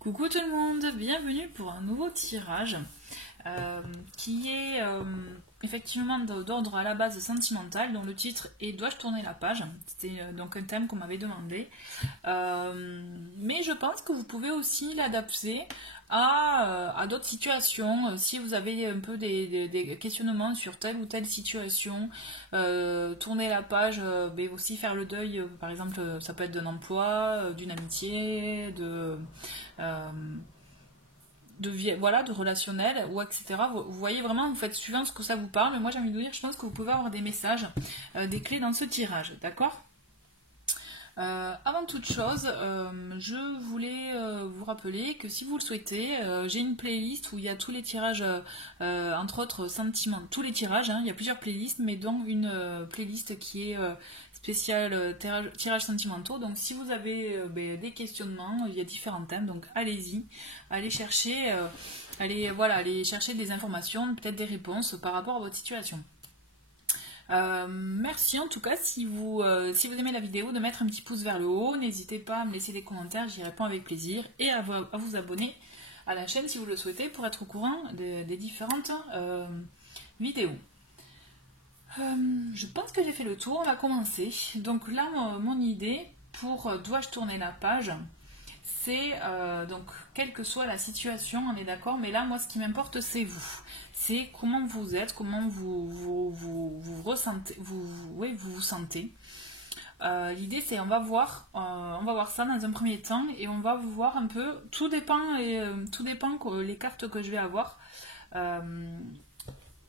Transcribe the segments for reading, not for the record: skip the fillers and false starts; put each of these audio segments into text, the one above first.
Coucou tout le monde, bienvenue pour un nouveau tirage qui est effectivement d'ordre à la base sentimental, dont le titre est Dois-je tourner la page? C'était donc un thème qu'on m'avait demandé. Mais je pense que vous pouvez aussi l'adapter à d'autres situations. Si vous avez un peu des questionnements sur telle ou telle situation, tourner la page, mais aussi faire le deuil, par exemple, ça peut être d'un emploi, d'une amitié, voilà, de relationnel, ou etc. Vous voyez vraiment, vous faites suivant ce que ça vous parle, mais moi j'ai envie de vous dire, je pense que vous pouvez avoir des messages, des clés dans ce tirage, d'accord? Avant toute chose, je voulais vous rappeler que si vous le souhaitez, j'ai une playlist où il y a tous les tirages, entre autres sentiments, tous les tirages, hein, il y a plusieurs playlists, mais dont une playlist qui est spéciale tirages sentimentaux. Donc si vous avez des questionnements, il y a différents thèmes, donc allez-y, allez chercher, allez chercher des informations, peut-être des réponses par rapport à votre situation. Merci en tout cas si vous aimez la vidéo de mettre un petit pouce vers le haut, n'hésitez pas à me laisser des commentaires, j'y réponds avec plaisir, et à vous abonner à la chaîne si vous le souhaitez pour être au courant des différentes vidéos. Je pense que j'ai fait le tour, on va commencer. Donc là mon idée pour Dois-je tourner la page, c'est donc quelle que soit la situation, on est d'accord, mais là moi ce qui m'importe c'est vous. C'est comment vous êtes, comment vous ressentez, vous sentez. L'idée c'est on va voir ça dans un premier temps et on va voir un peu, tout dépend les cartes que je vais avoir.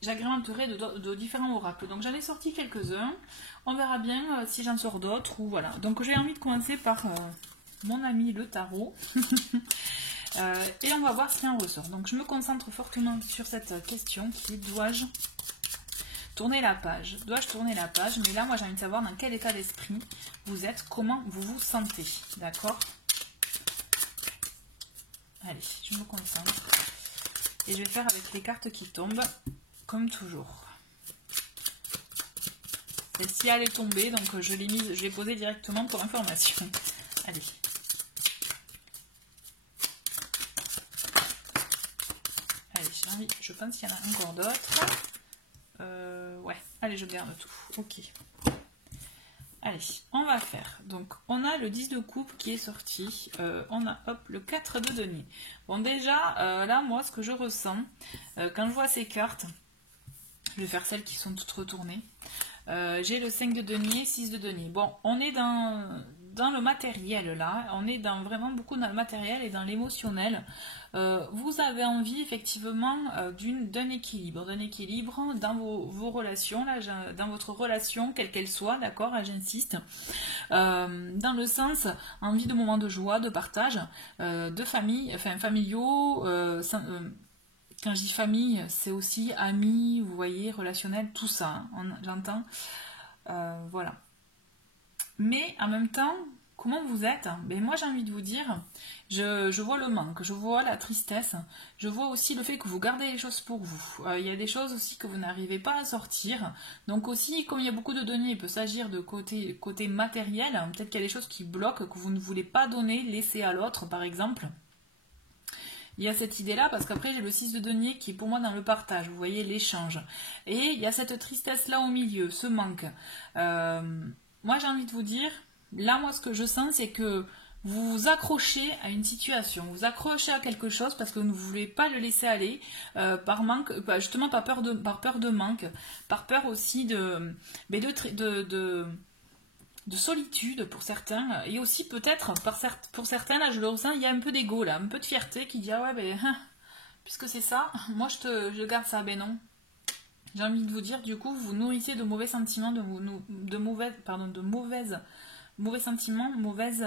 J'agrémenterai de différents oracles. Donc j'en ai sorti quelques-uns. On verra bien si j'en sors d'autres ou voilà. Donc j'ai envie de commencer par mon ami le tarot. Et on va voir ce qui en ressort. Donc je me concentre fortement sur cette question qui est dois-je tourner la page? Dois-je tourner la page? Mais là moi j'ai envie de savoir dans quel état d'esprit vous êtes, comment vous vous sentez. D'accord? Allez, je me concentre. Et je vais faire avec les cartes qui tombent, comme toujours. Celle-ci elle est tombée, donc je l'ai posée directement pour information. Allez. Je pense qu'il y en a encore d'autres. Ouais, allez, je garde tout. Ok. Allez, on va faire. Donc, on a le 10 de coupe qui est sorti. On a, hop, le 4 de denier. Bon, déjà, là, moi, ce que je ressens, quand je vois ces cartes, je vais faire celles qui sont toutes retournées. J'ai le 5 de denier, 6 de denier. Bon, on est dans le matériel là, on est vraiment beaucoup dans le matériel et dans l'émotionnel. Vous avez envie effectivement d'un équilibre dans vos relations, là, dans votre relation, quelle qu'elle soit, d'accord, j'insiste, dans le sens, envie de moments de joie, de partage, de famille, enfin familiaux, quand je dis famille, c'est aussi amis, vous voyez, relationnel, tout ça, hein, j'entends, voilà. Mais en même temps, comment vous êtes? Ben moi j'ai envie de vous dire, je vois le manque, je vois la tristesse, je vois aussi le fait que vous gardez les choses pour vous. Il y a des choses aussi que vous n'arrivez pas à sortir. Donc aussi, comme il y a beaucoup de données, il peut s'agir de côté matériel. Peut-être qu'il y a des choses qui bloquent, que vous ne voulez pas donner, laisser à l'autre par exemple. Il y a cette idée-là, parce qu'après j'ai le 6 de denier qui est pour moi dans le partage, vous voyez, l'échange. Et il y a cette tristesse-là au milieu, ce manque. Moi j'ai envie de vous dire, là moi ce que je sens c'est que vous vous accrochez à une situation, vous accrochez à quelque chose parce que vous ne voulez pas le laisser aller, par manque, justement par peur de manque, par peur aussi de solitude pour certains, et aussi peut-être pour certains, là je le ressens, il y a un peu d'ego là, un peu de fierté qui dit ah ouais ben puisque c'est ça, moi je garde ça, ben non. J'ai envie de vous dire, du coup, vous nourrissez de mauvais sentiments, de mauvais sentiments, mauvaise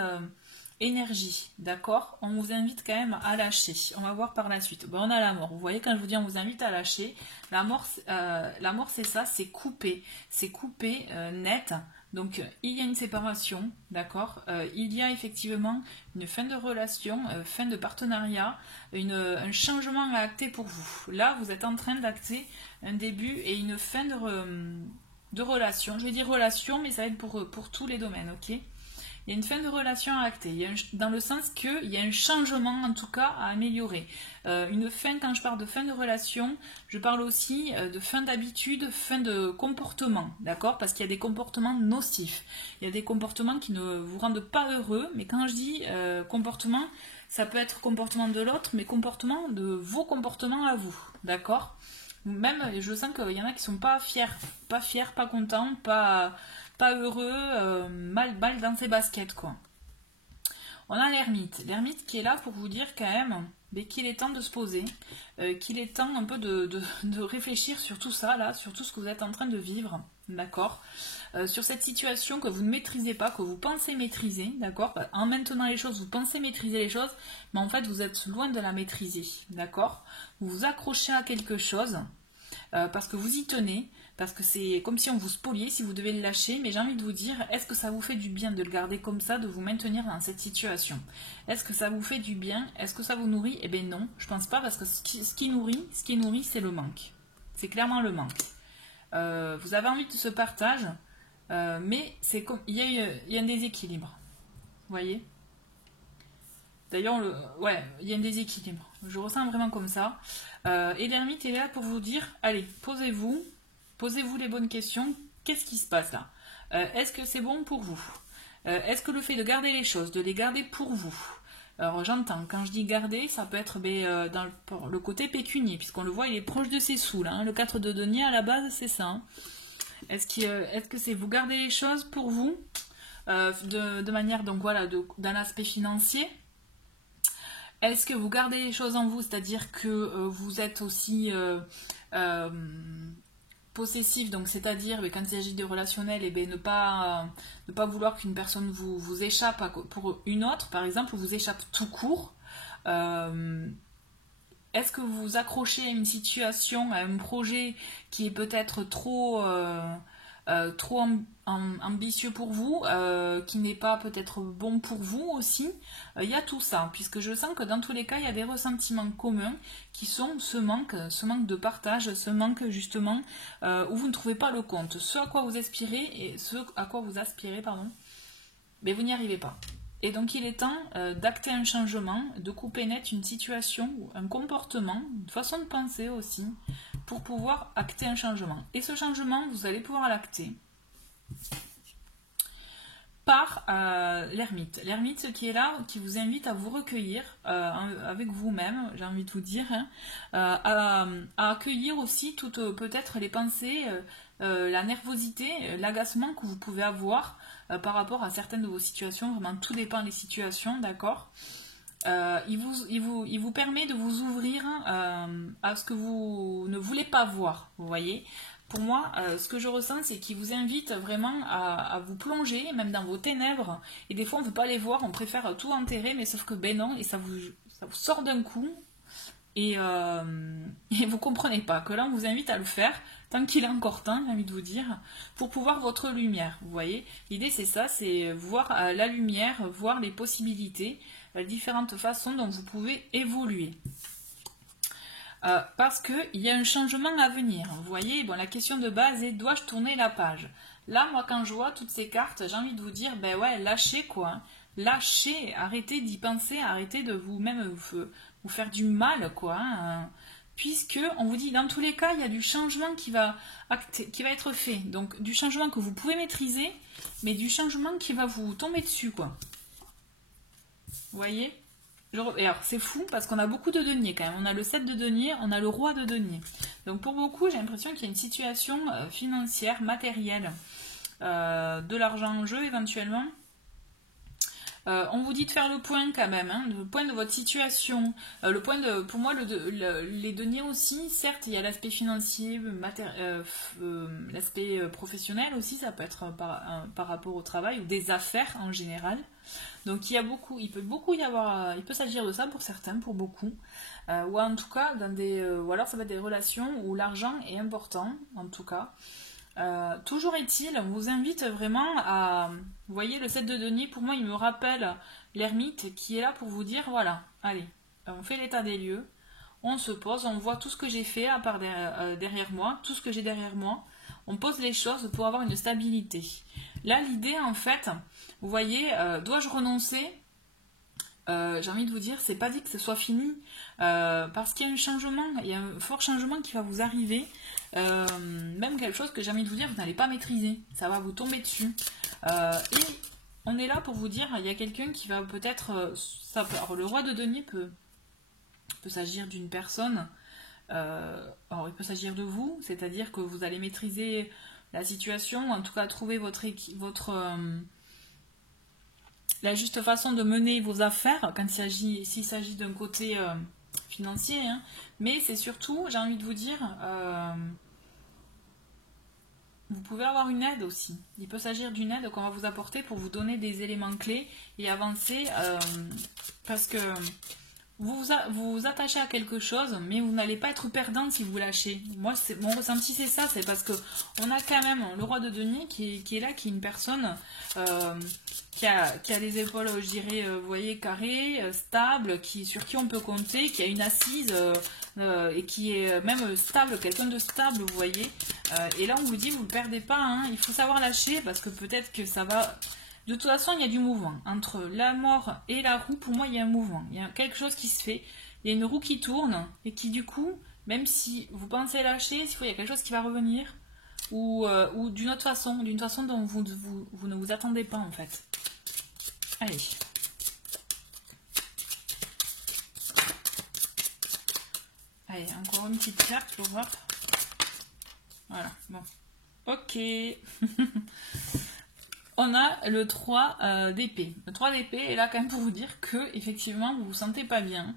énergie, d'accord? On vous invite quand même à lâcher. On va voir par la suite. Bon, on a la mort. Vous voyez, quand je vous dis on vous invite à lâcher, la mort c'est ça, c'est couper net. Donc, il y a une séparation, d'accord? Il y a effectivement une fin de relation, fin de partenariat, un changement à acter pour vous. Là, vous êtes en train d'acter un début et une fin de relation. Je vais dire relation, mais ça va être pour tous les domaines, ok? il y a une fin de relation à acter, dans le sens qu'il y a un changement en tout cas à améliorer. Une fin, quand je parle de fin de relation, je parle aussi de fin d'habitude, fin de comportement, d'accord? Parce qu'il y a des comportements nocifs, il y a des comportements qui ne vous rendent pas heureux, mais quand je dis comportement, ça peut être comportement de l'autre, mais comportement de vos comportements à vous, d'accord? Même, je sens qu'il y en a qui sont pas fiers, pas contents, pas heureux, mal dans ses baskets, quoi. On a l'ermite qui est là pour vous dire quand même qu'il est temps de se poser, qu'il est temps un peu de réfléchir sur tout ça, là, sur tout ce que vous êtes en train de vivre, d'accord, sur cette situation que vous ne maîtrisez pas, que vous pensez maîtriser, d'accord, en maintenant les choses, vous pensez maîtriser les choses, mais en fait vous êtes loin de la maîtriser, d'accord, vous vous accrochez à quelque chose, parce que vous y tenez, parce que c'est comme si on vous spoliait, si vous devez le lâcher, mais j'ai envie de vous dire, est-ce que ça vous fait du bien de le garder comme ça, de vous maintenir dans cette situation? Est-ce que ça vous fait du bien? Est-ce que ça vous nourrit? Eh bien non, je pense pas, parce que ce qui nourrit, c'est le manque. C'est clairement le manque. Vous avez envie de ce partage, mais c'est comme il y a un déséquilibre. Vous voyez? D'ailleurs, ouais, il y a un déséquilibre. Je ressens vraiment comme ça. Et l'ermite est là pour vous dire, allez, posez-vous les bonnes questions. Qu'est-ce qui se passe là? Est-ce que c'est bon pour vous? Est-ce que le fait de garder les choses, de les garder pour vous? Alors j'entends, quand je dis garder, ça peut être dans le côté pécunier, puisqu'on le voit, il est proche de ses sous, là, hein. Le 4 de denier, à la base, c'est ça. Hein. Est-ce que c'est vous gardez les choses pour vous, de manière, donc voilà, d'un aspect financier? Est-ce que vous gardez les choses en vous, c'est-à-dire que vous êtes aussi possessif, donc c'est-à-dire quand il s'agit de relationnel, ne pas vouloir qu'une personne vous échappe pour une autre, par exemple, ou vous échappe tout court. Est-ce que vous vous accrochez à une situation, à un projet qui est peut-être trop ambitieux pour vous, qui n'est pas peut-être bon pour vous aussi? Il y a tout ça, puisque je sens que dans tous les cas, il y a des ressentiments communs qui sont ce manque de partage, ce manque justement où vous ne trouvez pas le compte. Ce à quoi vous aspirez, mais vous n'y arrivez pas. Et donc il est temps d'acter un changement, de couper net une situation, un comportement, une façon de penser aussi, pour pouvoir acter un changement. Et ce changement, vous allez pouvoir l'acter par l'ermite. L'ermite qui est là, qui vous invite à vous recueillir avec vous-même, j'ai envie de vous dire, hein, à accueillir aussi toutes peut-être les pensées, la nervosité, l'agacement que vous pouvez avoir par rapport à certaines de vos situations. Vraiment, tout dépend des situations, d'accord? Il vous permet de vous ouvrir à ce que vous ne voulez pas voir, vous voyez. Pour moi, ce que je ressens, c'est qu'il vous invite vraiment à vous plonger, même dans vos ténèbres. Et des fois, on ne veut pas les voir, on préfère tout enterrer, mais sauf que ben non, et ça vous sort d'un coup. Et vous comprenez pas que là, on vous invite à le faire, tant qu'il est encore temps, j'ai envie de vous dire, pour pouvoir votre lumière, vous voyez. L'idée, c'est ça, c'est voir la lumière, voir les possibilités, différentes façons dont vous pouvez évoluer. Parce qu'il y a un changement à venir. Vous voyez, bon, la question de base est, dois-je tourner la page? Là, moi, quand je vois toutes ces cartes, j'ai envie de vous dire, ben ouais, lâchez quoi. Hein. Lâchez, arrêtez d'y penser, arrêtez de vous-même vous faire du mal, quoi. Hein. Puisque, on vous dit, dans tous les cas, il y a du changement qui va être fait. Donc, du changement que vous pouvez maîtriser, mais du changement qui va vous tomber dessus, quoi. Vous voyez? Et alors c'est fou parce qu'on a beaucoup de deniers quand même. On a le 7 de denier, on a le roi de denier. Donc pour beaucoup, j'ai l'impression qu'il y a une situation financière, matérielle, de l'argent en jeu éventuellement. On vous dit de faire le point quand même, hein, le point de votre situation, le point de, pour moi, les deniers aussi, certes, il y a l'aspect financier, l'aspect professionnel aussi, ça peut être par rapport au travail ou des affaires en général. Donc il peut s'agir de ça pour certains, pour beaucoup, ou en tout cas ou alors ça va être des relations où l'argent est important, en tout cas. Toujours est-il, on vous invite vraiment à... Vous voyez, le 7 de denier, pour moi, il me rappelle l'ermite qui est là pour vous dire, voilà, allez, on fait l'état des lieux, on se pose, on voit tout ce que j'ai fait à part derrière moi, tout ce que j'ai derrière moi, On pose les choses pour avoir une stabilité. Là, l'idée, en fait, vous voyez, dois-je renoncer? J'ai envie de vous dire, c'est pas dit que ce soit fini, parce qu'il y a un changement, il y a un fort changement qui va vous arriver, même quelque chose que j'ai envie de vous dire, vous n'allez pas maîtriser, ça va vous tomber dessus. Et on est là pour vous dire, il y a quelqu'un qui va peut-être, alors le roi de denier peut s'agir d'une personne, alors il peut s'agir de vous, c'est-à-dire que vous allez maîtriser la situation, en tout cas trouver la juste façon de mener vos affaires quand s'il s'agit d'un côté financier, hein. Mais c'est surtout, j'ai envie de vous dire, vous pouvez avoir une aide aussi. Il peut s'agir d'une aide qu'on va vous apporter pour vous donner des éléments clés et avancer, parce que vous vous attachez à quelque chose, mais vous n'allez pas être perdant si vous lâchez. Moi, mon ressenti, c'est ça, c'est parce que on a quand même le roi de denier qui est là, qui est une personne qui a les épaules, je dirais, vous voyez, carrées, stables, sur qui on peut compter, qui a une assise et qui est même stable, quelqu'un de stable, vous voyez. Et là, on vous dit, vous ne perdez pas, hein, il faut savoir lâcher parce que peut-être que ça va... De toute façon, il y a du mouvement. Entre la mort et la roue, pour moi, il y a un mouvement. Il y a quelque chose qui se fait. Il y a une roue qui tourne et qui, du coup, même si vous pensez lâcher, il y a quelque chose qui va revenir. Ou d'une autre façon, d'une façon dont vous ne vous attendez pas, en fait. Allez. Allez, encore une petite carte pour voir. Voilà, bon. Ok. On a le 3 d'épée. Le 3 d'épée est là quand même pour vous dire que effectivement vous vous sentez pas bien.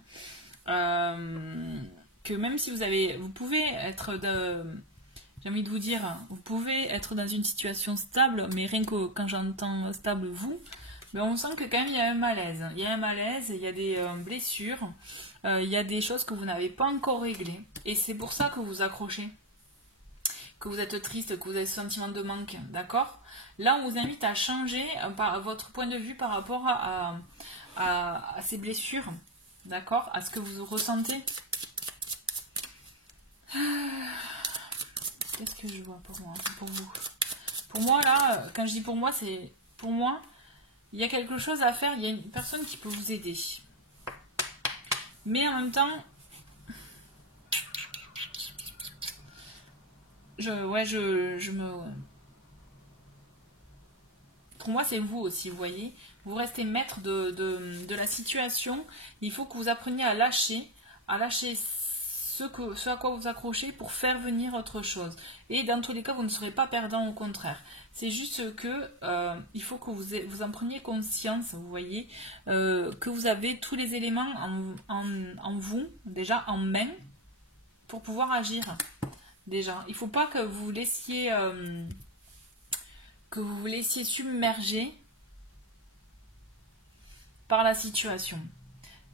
Que même si vous pouvez être j'ai envie de vous dire, vous pouvez être dans une situation stable, mais rien que quand j'entends stable vous, mais on sent que quand même il y a un malaise. Il y a un malaise, il y a des blessures, il y a des choses que vous n'avez pas encore réglées. Et c'est pour ça que vous accrochez. Que vous êtes triste, que vous avez ce sentiment de manque, d'accord? Là, on vous invite à changer votre point de vue par rapport à ces blessures, d'accord? À ce que vous ressentez. Qu'est-ce que je vois pour moi, pour vous? Pour moi, là, quand je dis pour moi, c'est... Pour moi, il y a quelque chose à faire, il y a une personne qui peut vous aider. Mais en même temps... Pour moi, c'est vous aussi, vous voyez. Vous restez maître de la situation. Il faut que vous appreniez à lâcher ce à quoi vous accrochez pour faire venir autre chose. Et dans tous les cas, vous ne serez pas perdant, au contraire. C'est juste que il faut que vous en preniez conscience, vous voyez, que vous avez tous les éléments en vous, déjà en main, pour pouvoir agir. Déjà, il ne faut pas que vous laissiez submerger par la situation.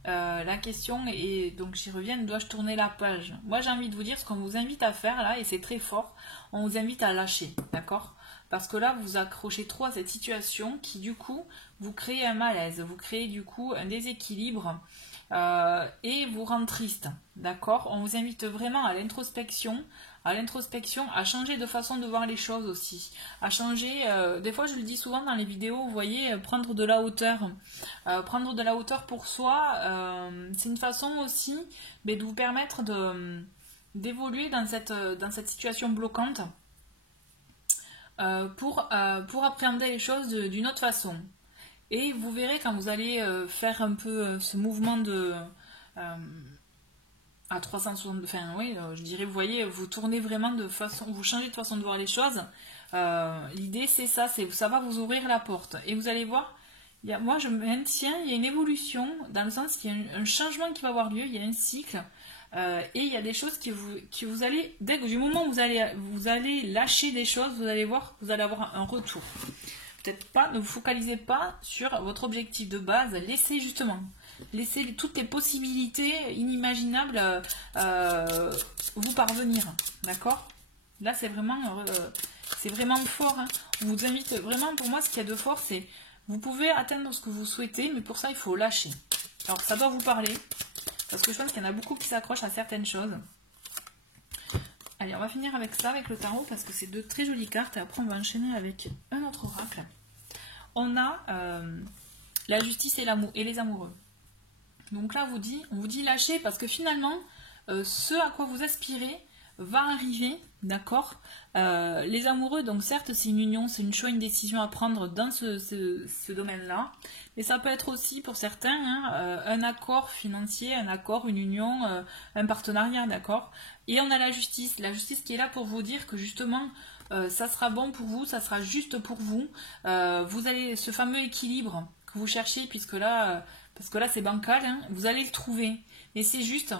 La question est, donc j'y reviens, dois-je tourner la page? Moi j'ai envie de vous dire ce qu'on vous invite à faire là, et c'est très fort, on vous invite à lâcher, d'accord? Parce que là vous accrochez trop à cette situation qui du coup vous créez un malaise, vous créez du coup un déséquilibre et vous rend triste, d'accord? On vous invite vraiment à l'introspection, à changer de façon de voir les choses aussi, à changer, des fois je le dis souvent dans les vidéos, vous voyez, prendre de la hauteur pour soi, c'est une façon aussi de vous permettre d'évoluer dans cette situation bloquante pour appréhender les choses d'une autre façon. Et vous verrez quand vous allez faire un peu ce mouvement à 360, enfin oui, je dirais, vous voyez, vous tournez vraiment vous changez de façon de voir les choses. L'idée c'est ça, ça va vous ouvrir la porte. Et vous allez voir, moi je maintiens, il y a une évolution, dans le sens qu'il y a un changement qui va avoir lieu, il y a un cycle, et il y a des choses du moment où vous allez lâcher des choses, vous allez voir, vous allez avoir un retour. Peut-être pas, ne vous focalisez pas sur votre objectif de base, laissez toutes les possibilités inimaginables vous parvenir, d'accord? Là c'est vraiment fort, hein. On vous invite vraiment, pour moi ce qu'il y a de fort, c'est vous pouvez atteindre ce que vous souhaitez, mais pour ça il faut lâcher. Alors ça doit vous parler, parce que je pense qu'il y en a beaucoup qui s'accrochent à certaines choses. Allez, on va finir avec ça, avec le tarot, parce que c'est de très jolies cartes. Et après, on va enchaîner avec un autre oracle. On a la justice et l'amour et les amoureux. Donc là, on vous dit lâchez, parce que finalement, ce à quoi vous aspirez va arriver, d'accord. Les amoureux, donc certes, c'est une union, c'est une choix, une décision à prendre dans ce domaine-là. Mais ça peut être aussi, pour certains, un accord financier, un accord, une union, un partenariat, d'accord. Et on a la justice qui est là pour vous dire que justement, ça sera bon pour vous, ça sera juste pour vous. Vous allez, ce fameux équilibre que vous cherchez, puisque là, parce que là c'est bancal, hein, vous allez le trouver. Et c'est juste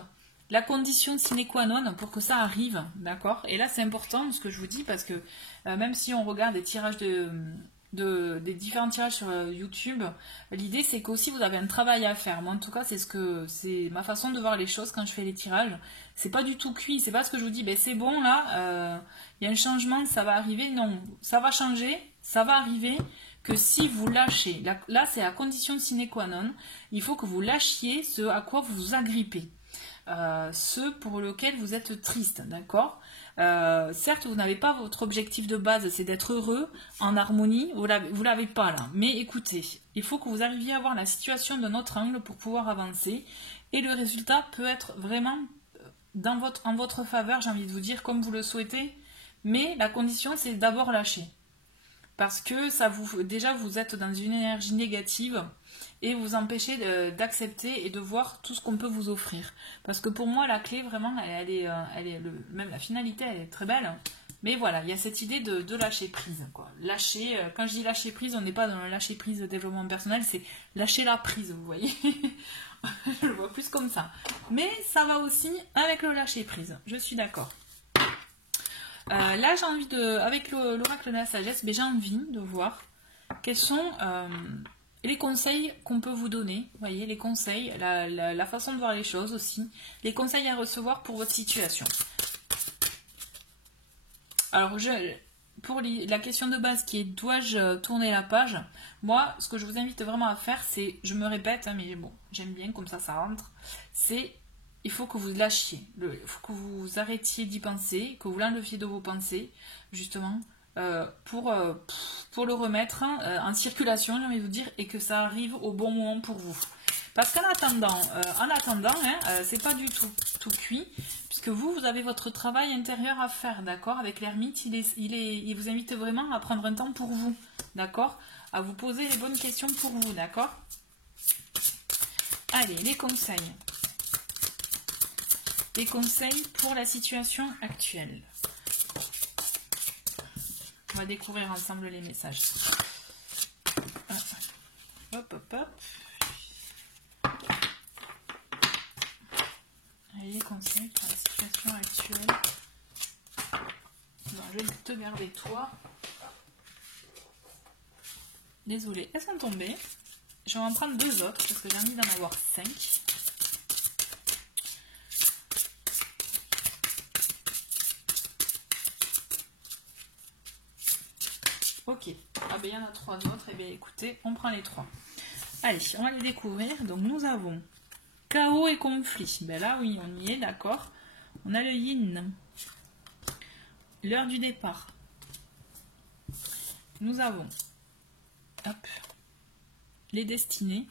la condition sine qua non pour que ça arrive, d'accord. Et là c'est important ce que je vous dis, parce que même si on regarde des tirages des différents tirages sur YouTube, l'idée c'est qu'aussi vous avez un travail à faire. Moi en tout cas c'est ma façon de voir les choses quand je fais les tirages. C'est pas du tout cuit, c'est pas ce que je vous dis, ben c'est bon là, il y a un changement, ça va arriver. Non, ça va changer, ça va arriver que si vous lâchez. Là c'est à condition sine qua non, il faut que vous lâchiez ce à quoi vous vous agrippez. Ce pour lequel vous êtes triste, d'accord. Certes, vous n'avez pas votre objectif de base, c'est d'être heureux, en harmonie, vous l'avez pas là. Mais écoutez, il faut que vous arriviez à voir la situation d'un autre angle pour pouvoir avancer. Et le résultat peut être vraiment en votre faveur, j'ai envie de vous dire, comme vous le souhaitez. Mais la condition, c'est d'abord lâcher. Parce que déjà, vous êtes dans une énergie négative et vous empêchez d'accepter et de voir tout ce qu'on peut vous offrir. Parce que pour moi, la clé, vraiment, même la finalité, elle est très belle. Mais voilà, il y a cette idée de lâcher prise, quoi. Lâcher, quand je dis lâcher prise, on n'est pas dans le lâcher prise de développement personnel, c'est lâcher la prise, vous voyez. Je le vois plus comme ça. Mais ça va aussi avec le lâcher prise, je suis d'accord. Là, j'ai envie avec l'oracle de la sagesse, j'ai envie de voir quels sont les conseils qu'on peut vous donner. Vous voyez, les conseils, la façon de voir les choses aussi, les conseils à recevoir pour votre situation. Alors, pour la question de base qui est dois-je tourner la page, moi, ce que je vous invite vraiment à faire, c'est, je me répète, hein, mais bon, j'aime bien comme ça rentre, c'est il faut que vous lâchiez, il faut que vous arrêtiez d'y penser, que vous l'enleviez de vos pensées, justement, pour le remettre en circulation, j'ai envie de vous dire, et que ça arrive au bon moment pour vous. Parce qu'en attendant, c'est pas du tout cuit, puisque vous avez votre travail intérieur à faire, d'accord. Avec l'ermite, il vous invite vraiment à prendre un temps pour vous, d'accord, à vous poser les bonnes questions pour vous, d'accord. Allez, les conseils. Les conseils pour la situation actuelle. On va découvrir ensemble les messages. Hop, hop, hop. Allez, les conseils pour la situation actuelle. Non, je vais te garder toi. Désolée, elles sont tombées. Je vais en prendre 2 autres parce que j'ai envie d'en avoir 5. Ok, ah ben il y en a 3 autres, et bien écoutez, on prend les 3. Allez, on va les découvrir. Donc nous avons chaos et conflit. Ben là oui, on y est, d'accord. On a le yin. L'heure du départ. Nous avons les destinées.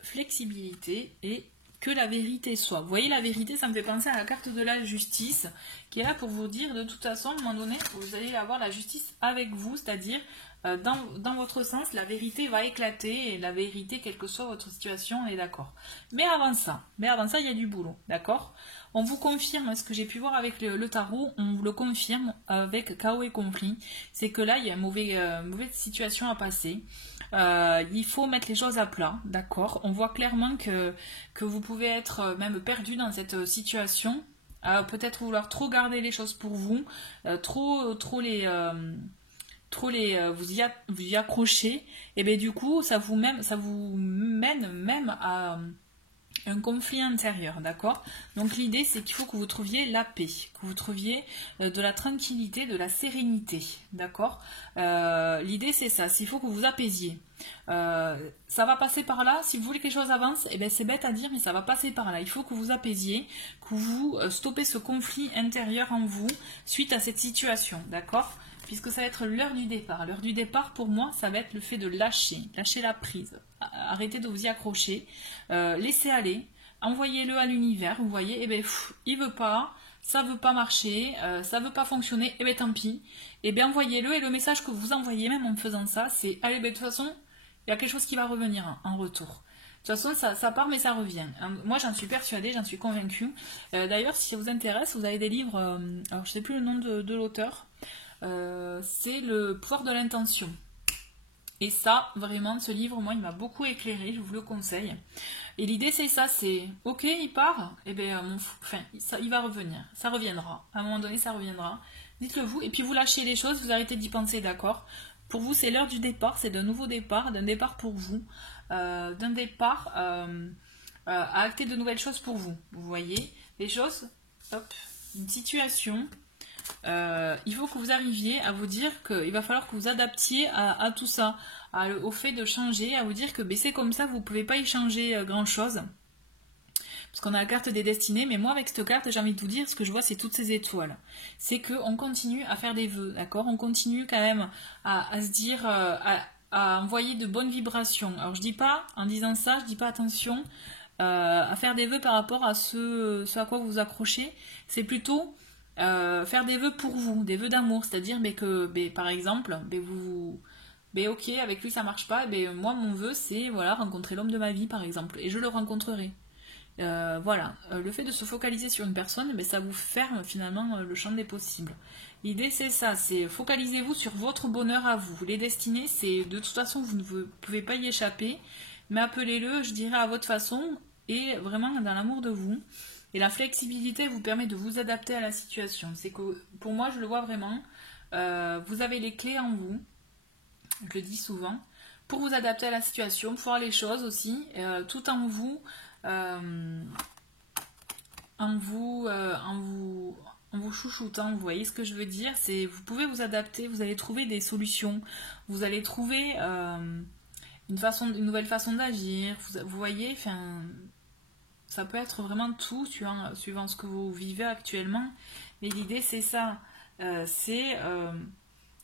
Flexibilité et que la vérité soit. Vous voyez, la vérité, ça me fait penser à la carte de la justice, qui est là pour vous dire, de toute façon, à un moment donné, vous allez avoir la justice avec vous, c'est-à-dire, dans votre sens, la vérité va éclater, et la vérité, quelle que soit votre situation, on est d'accord. Mais avant ça, il y a du boulot, d'accord. On vous confirme, ce que j'ai pu voir avec le tarot, on vous le confirme avec chaos et conflit, c'est que là, il y a une mauvaise situation à passer. Il faut mettre les choses à plat, d'accord. On voit clairement que vous pouvez être même perdu dans cette situation, peut-être vouloir trop garder les choses pour vous, vous y accrocher, et bien du coup ça vous mène même à un conflit intérieur, d'accord. Donc l'idée c'est qu'il faut que vous trouviez la paix, que vous trouviez de la tranquillité, de la sérénité, d'accord. L'idée c'est ça, il faut que vous apaisiez. Ça va passer par là. Si vous voulez que les choses avancent, eh ben c'est bête à dire, mais ça va passer par là. Il faut que vous apaisiez, que vous stoppez ce conflit intérieur en vous suite à cette situation, d'accord? Puisque ça va être l'heure du départ. L'heure du départ, pour moi, ça va être le fait de lâcher la prise. Arrêtez de vous y accrocher, laissez aller, envoyez-le à l'univers. Vous voyez, eh ben, il veut pas, ça veut pas marcher, ça veut pas fonctionner, eh ben tant pis. Eh bien, envoyez-le, et le message que vous envoyez même en faisant ça, c'est allez, ben, de toute façon, il y a quelque chose qui va revenir en retour. De toute façon, ça part, mais ça revient. Moi, j'en suis persuadée, j'en suis convaincue. D'ailleurs, si ça vous intéresse, vous avez des livres, alors je sais plus le nom de l'auteur, c'est Le pouvoir de l'intention. Et ça, vraiment, ce livre, moi, il m'a beaucoup éclairé, je vous le conseille. Et l'idée, c'est ça, c'est, ok, il part, et bien, il va revenir, ça reviendra. À un moment donné, ça reviendra. Dites-le vous, et puis vous lâchez les choses, vous arrêtez d'y penser, d'accord? Pour vous, c'est l'heure du départ, c'est d'un nouveau départ, d'un départ pour vous, d'un départ à acter de nouvelles choses pour vous. Vous voyez, les choses, hop, une situation... il faut que vous arriviez à vous dire qu'il va falloir que vous adaptiez à tout ça, au fait de changer, à vous dire que ben, c'est comme ça, vous ne pouvez pas y changer grand chose. Parce qu'on a la carte des destinées, mais moi avec cette carte, j'ai envie de vous dire, ce que je vois, c'est toutes ces étoiles. C'est qu'on continue à faire des vœux, d'accord? On continue quand même à se dire, à envoyer de bonnes vibrations. Alors je dis pas, en disant ça, je dis pas attention à faire des vœux par rapport à ce à quoi vous vous accrochez. C'est plutôt... faire des vœux pour vous, des vœux d'amour, c'est-à-dire que par exemple, ok, avec lui ça marche pas, moi mon vœu c'est voilà, rencontrer l'homme de ma vie par exemple, et je le rencontrerai. Voilà, le fait de se focaliser sur une personne, ça vous ferme finalement le champ des possibles. L'idée c'est ça, c'est focalisez-vous sur votre bonheur à vous. Les destinées, c'est de toute façon vous ne pouvez pas y échapper, mais appelez-le, je dirais, à votre façon et vraiment dans l'amour de vous. Et la flexibilité vous permet de vous adapter à la situation. C'est que pour moi, je le vois vraiment, vous avez les clés en vous, je le dis souvent, pour vous adapter à la situation, pour voir les choses aussi, tout en vous, en vous chouchoutant. Vous voyez ce que je veux dire? C'est vous pouvez vous adapter, vous allez trouver des solutions, vous allez trouver une nouvelle façon d'agir. Vous voyez, enfin. Ça peut être vraiment tout, suivant ce que vous vivez actuellement. Mais l'idée, c'est ça. C'est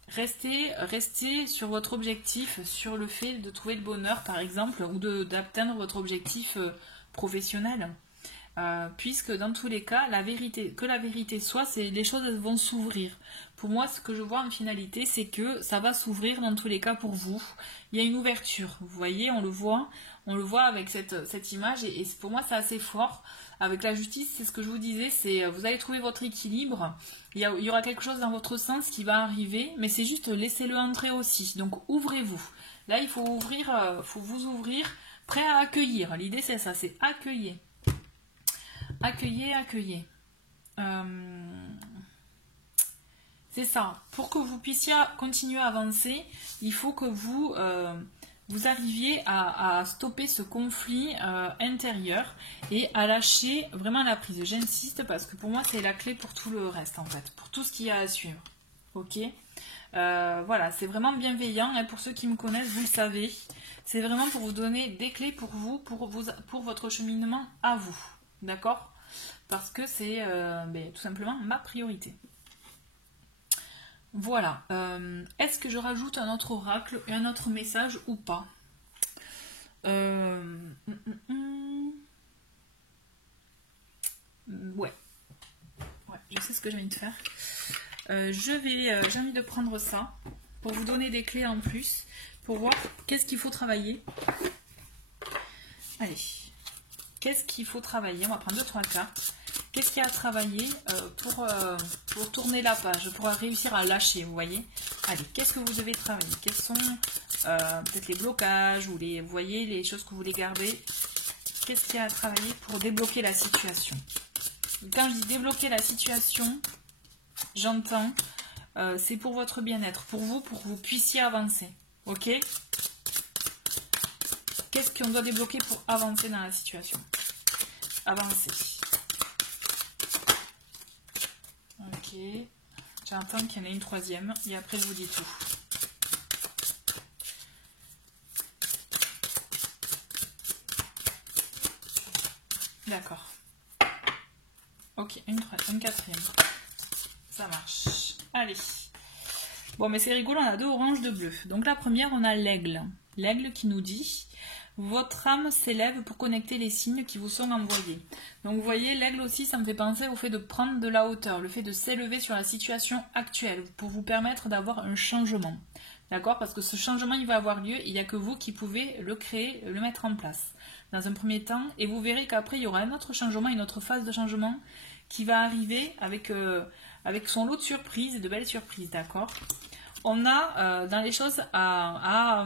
rester sur votre objectif, sur le fait de trouver le bonheur, par exemple, ou d'atteindre votre objectif professionnel. Puisque dans tous les cas, que la vérité soit, les choses vont s'ouvrir. Pour moi, ce que je vois en finalité, c'est que ça va s'ouvrir dans tous les cas pour vous. Il y a une ouverture, vous voyez, on le voit avec cette image, et pour moi c'est assez fort. Avec la justice, c'est ce que je vous disais, c'est vous allez trouver votre équilibre, il y aura quelque chose dans votre sens qui va arriver, mais c'est juste laissez-le entrer aussi, donc ouvrez-vous. Là il faut vous ouvrir, prêt à accueillir. L'idée c'est ça, c'est accueillir. Accueillez. C'est ça. Pour que vous puissiez continuer à avancer, il faut que vous arriviez à stopper ce conflit intérieur et à lâcher vraiment la prise. J'insiste parce que pour moi, c'est la clé pour tout le reste, en fait, pour tout ce qu'il y a à suivre. Ok, voilà, c'est vraiment bienveillant. Hein, pour ceux qui me connaissent, vous le savez. C'est vraiment pour vous donner des clés pour vous, pour votre cheminement à vous. D'accord? Parce que c'est tout simplement ma priorité. Voilà. Est-ce que je rajoute un autre oracle et un autre message ou pas? Ouais, je sais ce que j'ai envie de faire. J'ai envie de prendre ça pour vous donner des clés en plus, pour voir qu'est-ce qu'il faut travailler. Allez, qu'est-ce qu'il faut travailler? On va prendre 2-3 cartes. Qu'est-ce qu'il y a à travailler pour tourner la page, pour réussir à lâcher, vous voyez? Allez, qu'est-ce que vous devez travailler? Quels sont peut-être les blocages ou vous voyez, les choses que vous voulez garder? Qu'est-ce qu'il y a à travailler pour débloquer la situation? Quand je dis débloquer la situation, j'entends, c'est pour votre bien-être, pour que vous puissiez avancer. Ok? Qu'est-ce qu'on doit débloquer pour avancer dans la situation? Avancer. Ok. J'entends qu'il y en a une troisième et après je vous dis tout. D'accord. Ok, une quatrième. Ça marche. Allez. Bon, mais c'est rigolo, on a deux oranges, deux bleus. Donc la première, on a l'aigle. L'aigle qui nous dit: votre âme s'élève pour connecter les signes qui vous sont envoyés. Donc vous voyez, l'aigle aussi, ça me fait penser au fait de prendre de la hauteur, le fait de s'élever sur la situation actuelle pour vous permettre d'avoir un changement. D'accord? Parce que ce changement, il va avoir lieu, il n'y a que vous qui pouvez le créer, le mettre en place. Dans un premier temps, et vous verrez qu'après, il y aura un autre changement, une autre phase de changement qui va arriver avec son lot de surprises et de belles surprises. D'accord? On a dans les choses à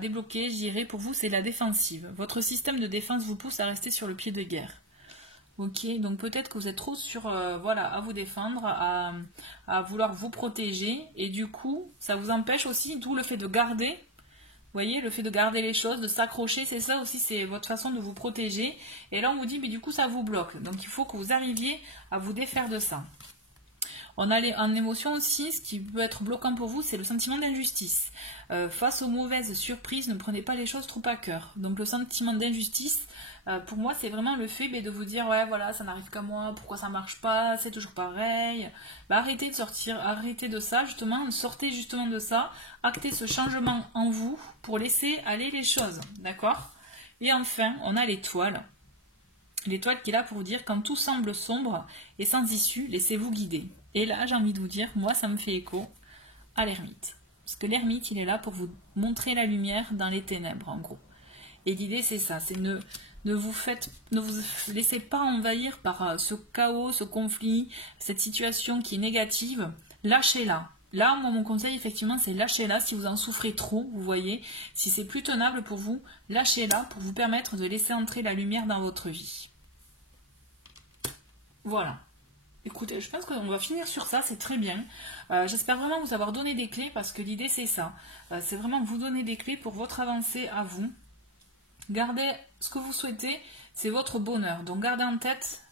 débloquer, je dirais, pour vous, c'est la défensive. Votre système de défense vous pousse à rester sur le pied de guerre. Ok, donc peut-être que vous êtes trop sur, voilà, à vous défendre, à vouloir vous protéger, et du coup, ça vous empêche aussi, d'où le fait de garder, vous voyez, le fait de garder les choses, de s'accrocher, c'est ça aussi, c'est votre façon de vous protéger, et là on vous dit, mais du coup ça vous bloque, donc il faut que vous arriviez à vous défaire de ça. On a en émotion aussi, ce qui peut être bloquant pour vous, c'est le sentiment d'injustice. Face aux mauvaises surprises, ne prenez pas les choses trop à cœur. Donc le sentiment d'injustice, pour moi, c'est vraiment le fait de vous dire, ouais, voilà, ça n'arrive qu'à moi, pourquoi ça marche pas, c'est toujours pareil. Arrêtez de sortir, arrêtez de ça, justement, sortez justement de ça, actez ce changement en vous pour laisser aller les choses, d'accord? Et enfin, on a l'étoile. L'étoile qui est là pour vous dire, quand tout semble sombre et sans issue, laissez-vous guider. Et là, j'ai envie de vous dire, moi, ça me fait écho à l'ermite. Parce que l'ermite, il est là pour vous montrer la lumière dans les ténèbres, en gros. Et l'idée, c'est ça, c'est ne vous laissez pas envahir par ce chaos, ce conflit, cette situation qui est négative. Lâchez-la. Là, moi, mon conseil, effectivement, c'est lâchez-la. Si vous en souffrez trop, vous voyez, si c'est plus tenable pour vous, lâchez-la pour vous permettre de laisser entrer la lumière dans votre vie. Voilà. Écoutez, je pense qu'on va finir sur ça, c'est très bien. J'espère vraiment vous avoir donné des clés parce que l'idée c'est ça. C'est vraiment vous donner des clés pour votre avancée à vous. Gardez ce que vous souhaitez, c'est votre bonheur. Donc gardez en tête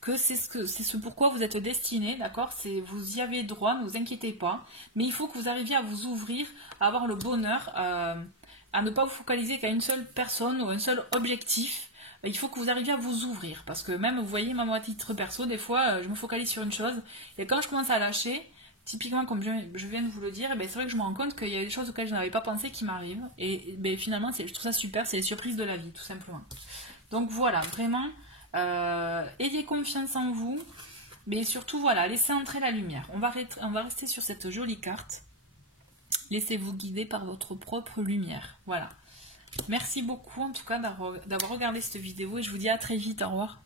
que c'est ce pourquoi vous êtes destiné, d'accord? Vous y avez droit, ne vous inquiétez pas. Mais il faut que vous arriviez à vous ouvrir, à avoir le bonheur, à ne pas vous focaliser qu'à une seule personne ou un seul objectif. Il faut que vous arriviez à vous ouvrir. Parce que même, vous voyez, même à titre perso, des fois, je me focalise sur une chose. Et quand je commence à lâcher, typiquement, comme je viens de vous le dire, c'est vrai que je me rends compte qu'il y a des choses auxquelles je n'avais pas pensé qui m'arrivent. Et finalement, je trouve ça super, c'est les surprises de la vie, tout simplement. Donc voilà, vraiment, ayez confiance en vous. Mais surtout, voilà, laissez entrer la lumière. On va rester sur cette jolie carte. Laissez-vous guider par votre propre lumière. Voilà. Merci beaucoup en tout cas d'avoir regardé cette vidéo et je vous dis à très vite. Au revoir.